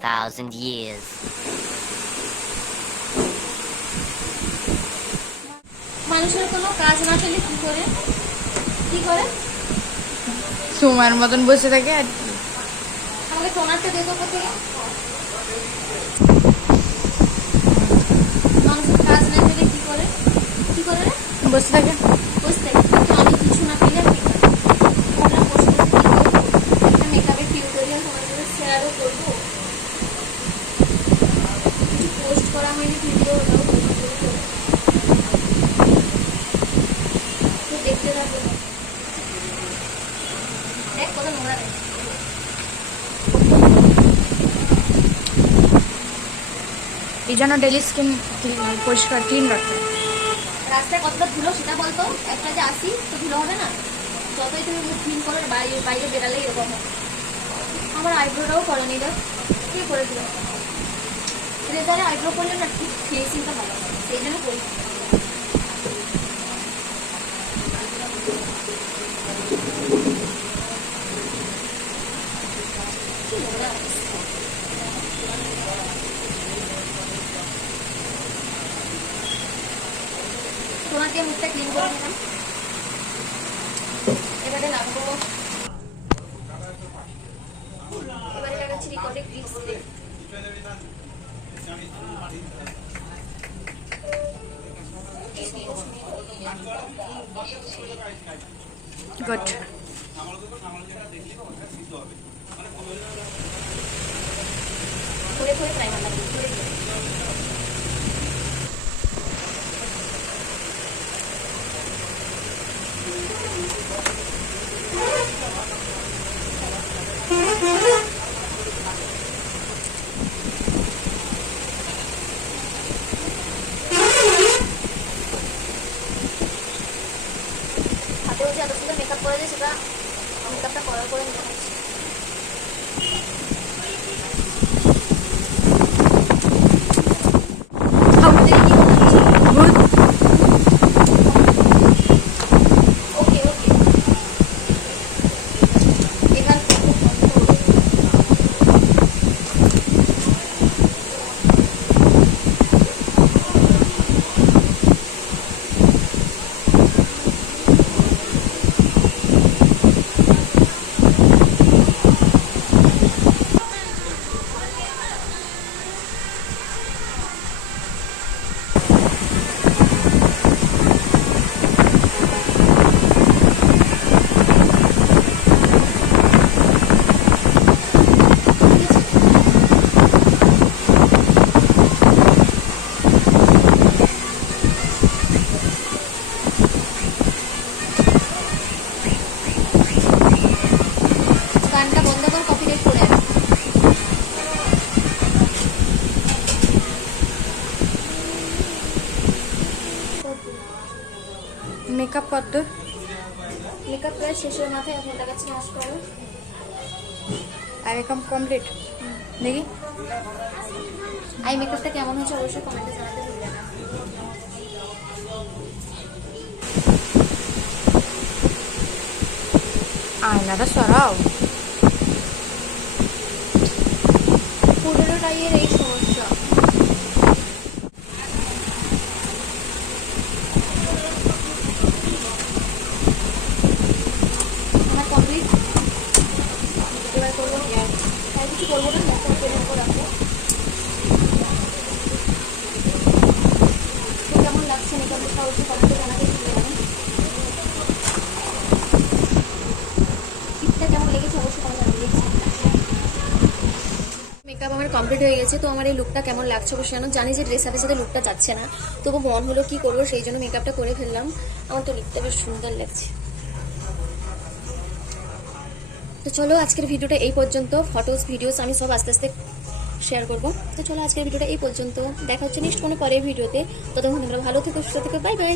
thousand years. মানুষের কোনো কাজ না পেলে কি করে? কি করে? তোমার মতন বসে থাকে আর কি। আমাকে টোনারটা দেখো কোথায় মানুষের কাজ না পেলে কি করে? কি করে বসে থাকে বসতে তো আমি কিছু না পেলে আমি ভাবলাম বসে বসে কি করব একটা মেকআপের টিউটোরিয়াল তোমাদের সাথে শেয়ারও করব কিছু পোস্ট করা হয়নি ভিডিও ওটাও post করব। তো দেখতে থাকো দেখ কত নোংরা দেখ এই জন্য ডেলি স্কিন পরিষ্কার ক্লিন রাখতে। রাস্তায় কতটা ধুলো সেটা বলতো? একটা যে আসি তো ধুলো হবে না? যতই তুমি মুখ ক্লিন করো, বাইরে বাইরে বেরালে এরকম আমার আইব্রোটাও করেনি দেখ কে করে দিল রেজারে আইব্রো করলে না ঠিক ফেসিংটা ভালো সেই জন্য করি দিয়ে মুখটা ক্লিন করে নিলাম। এবারে লাগবো এবারে লাগাচ্ছি রিকর্ডে ক্লিপস গুড করে করে প্রাইমার লাগবে করে করে। হাতেও যে এত সুন্দর মেকআপ করা যায় সেটা মেকআপটা করার পরে মনে হচ্ছে আমাদের কি হচ্ছে গুড ওকে ওকে এবার করব control। গানটা বন্ধ কর কপিরাইট করে আন মেকআপ কত মেকআপ প্রায় শেষের মাথায় এখন দেখাচ্ছি মাস করো আর এরকম কমপ্লিট দেখি। আই মেকআপটা কেমন হয়েছে অবশ্যই কমেন্টে জানাতে ভুলবে না। আয়নাটা সরাও। পুরোনো টাইয়ের এই সমস্যা আমার কমপ্লিট এবার করব হেয়ার আর কিছু করব না মেকআপ পেনের উপর রাখব কেমন লাগছে মেকআপটা অবশ্যই কমেন্টে জানাতে না টিপটা কেমন লেগেছে, অবশ্যই কমেন্টে মেকআপ আমার কমপ্লিট হয়ে গেছে, তো আমার এই লুকটা কেমন লাগছে অবশ্যই জানো? জানি যে ড্রেস আপের সাথে লুকটা যাচ্ছে না। তবু মন হলো কি করব, সেই জন্য মেকআপটা করে ফেললাম। আমার তো লুকটা বেশ সুন্দর লাগছে। তো চলো আজকের ভিডিওটা এই পর্যন্ত। ফটোস ভিডিওস আমি সব আস্তে আস্তে শেয়ার করব। তো চলো আজকের ভিডিওটা এই পর্যন্ত। দেখা হচ্ছে নেক্সট কোনো পরের ভিডিওতে। ততক্ষণ তোমরা ভালো থেকো, সুস্থ থেকো। Bye bye